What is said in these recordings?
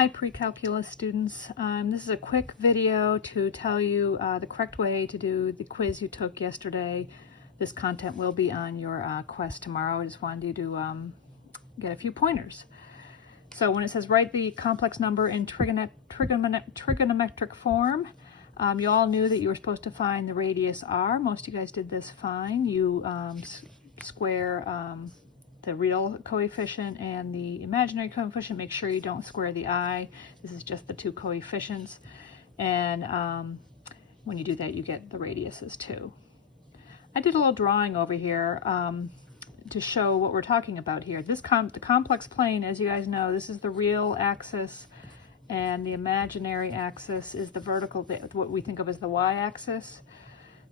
Hi pre-calculus students. This is a quick video to tell you the correct way to do the quiz you took yesterday. This content will be on your quest tomorrow. I just wanted you to get a few pointers. So when it says write the complex number in trigonometric form, you all knew that you were supposed to find the radius r. Most of you guys did this fine. You square the real coefficient and the imaginary coefficient. Make sure you don't square the I. This is just the two coefficients. And when you do that, you get the radiuses too. I did a little drawing over here to show what we're talking about here. The complex plane, as you guys know, this is the real axis, and the imaginary axis is the vertical, what we think of as the y-axis.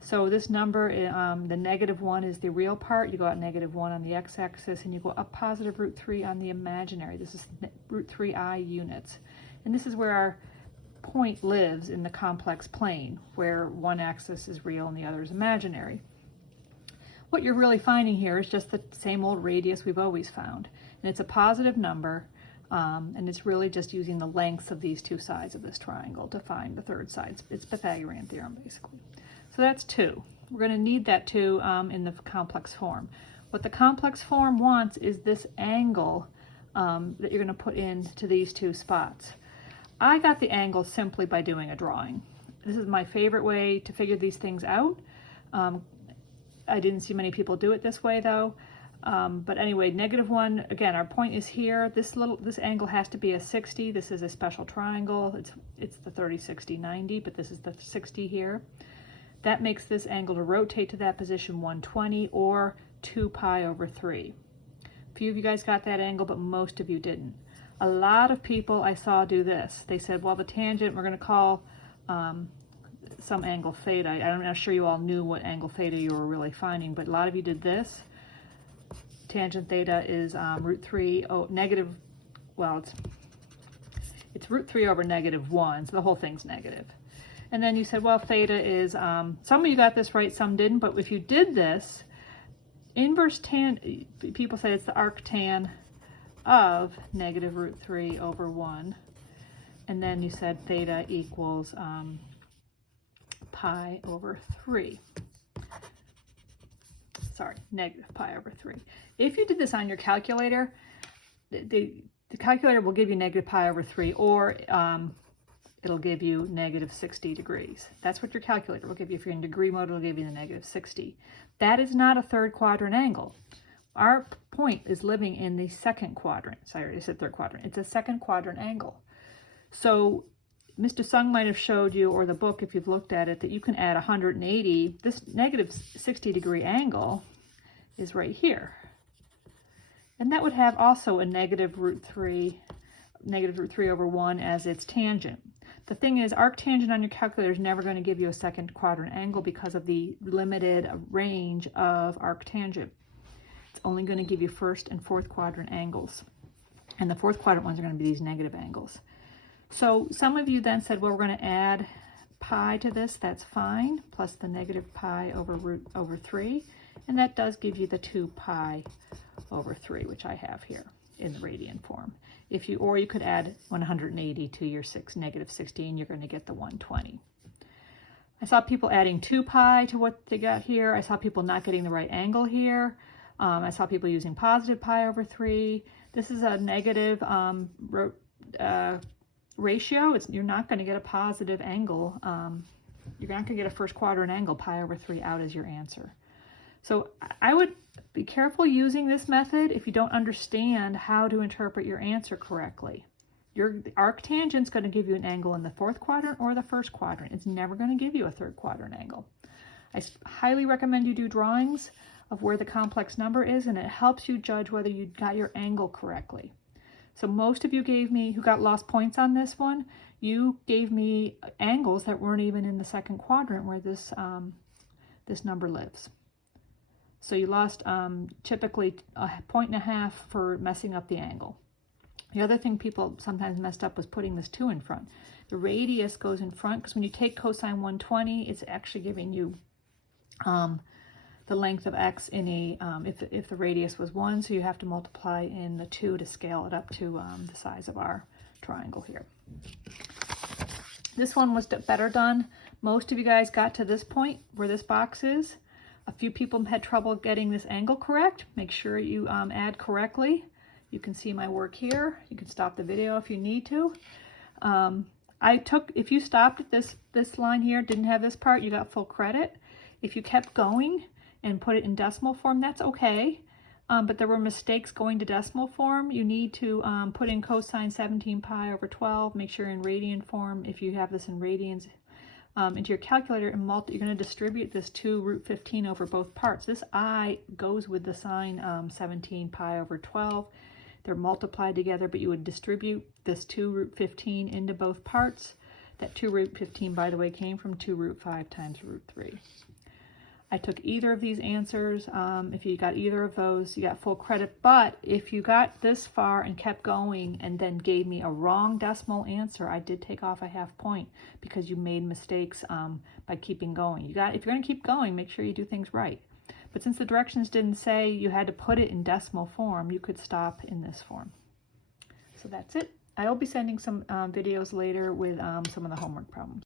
So this number, the -1 is the real part. You go out -1 on the x-axis, and you go up positive √3 on the imaginary. This is √3i units. And this is where our point lives in the complex plane, where one axis is real and the other is imaginary. What you're really finding here is just the same old radius we've always found. And it's a positive number, and it's really just using the lengths of these two sides of this triangle to find the third side. It's Pythagorean theorem, basically. So that's 2. We're going to need that 2 in the complex form. What the complex form wants is this angle that you're going to put into these two spots. I got the angle simply by doing a drawing. This is my favorite way to figure these things out. I didn't see many people do it this way though. But anyway, -1, again, our point is here. This angle has to be a 60. This is a special triangle. It's the 30, 60, 90, but this is the 60 here. That makes this angle to rotate to that position 120, or 2 pi over 3. A few of you guys got that angle, but most of you didn't. A lot of people I saw do this. They said, well, the tangent, we're going to call some angle theta. I'm not sure you all knew what angle theta you were really finding, but a lot of you did this. Tangent theta is √3, it's √3 over -1, so the whole thing's negative. And then you said, well, theta is, some of you got this right, some didn't, but if you did this, inverse tan, people say it's the arctan of -√3 over 1. And then you said theta equals pi over 3. Sorry, -pi over 3. If you did this on your calculator, the calculator will give you -pi over 3, or it'll give you -60 degrees. That's what your calculator will give you. If you're in degree mode, it'll give you the -60. That is not a third quadrant angle. Our point is living in the second quadrant. Sorry, I already said third quadrant. It's a second quadrant angle. So Mr. Sung might have showed you, or the book if you've looked at it, that you can add 180. This -60 degree angle is right here. And that would have also a -√3 over 1 as its tangent. The thing is, arctangent on your calculator is never going to give you a second quadrant angle because of the limited range of arctangent. It's only going to give you first and fourth quadrant angles. And the fourth quadrant ones are going to be these negative angles. So some of you then said, well, we're going to add pi to this. That's fine, plus the -pi over 3. And that does give you the 2 pi over 3, which I have here in the radian form. Or you could add 180 to your -60, and you're going to get the 120. I saw people adding 2 pi to what they got here. I saw people not getting the right angle here. I saw people using positive pi over 3. This is a negative ratio. You're not going to get a positive angle. You're not going to get a first quadrant angle. Pi over 3 out as your answer. So I would be careful using this method if you don't understand how to interpret your answer correctly. Your arctangent is going to give you an angle in the fourth quadrant or the first quadrant. It's never going to give you a third quadrant angle. I highly recommend you do drawings of where the complex number is, and it helps you judge whether you got your angle correctly. So most of you who got lost points on this one, you gave me angles that weren't even in the second quadrant where this number lives. So you lost typically 1.5 points for messing up the angle. The other thing people sometimes messed up was putting this 2 in front. The radius goes in front because when you take cosine 120, it's actually giving you the length of x in a, if the radius was 1, so you have to multiply in the 2 to scale it up to the size of our triangle here. This one was better done. Most of you guys got to this point where this box is. A few people had trouble getting this angle correct. Make sure you add correctly. You can see my work here. You can stop the video if you need to. If you stopped at this line here, didn't have this part, you got full credit. If you kept going and put it in decimal form, that's okay. But there were mistakes going to decimal form. You need to put in cosine 17 pi over 12. Make sure in radian form, if you have this in radians, into your calculator, and you're going to distribute this 2 root 15 over both parts. This I goes with the sine 17 pi over 12. They're multiplied together, but you would distribute this 2 root 15 into both parts. That 2 root 15, by the way, came from 2 root 5 times root 3. I took either of these answers. If you got either of those, you got full credit. But if you got this far and kept going and then gave me a wrong decimal answer, I did take off a half point because you made mistakes by keeping going. If you're going to keep going, make sure you do things right. But since the directions didn't say you had to put it in decimal form, you could stop in this form. So that's it. I will be sending some videos later with some of the homework problems.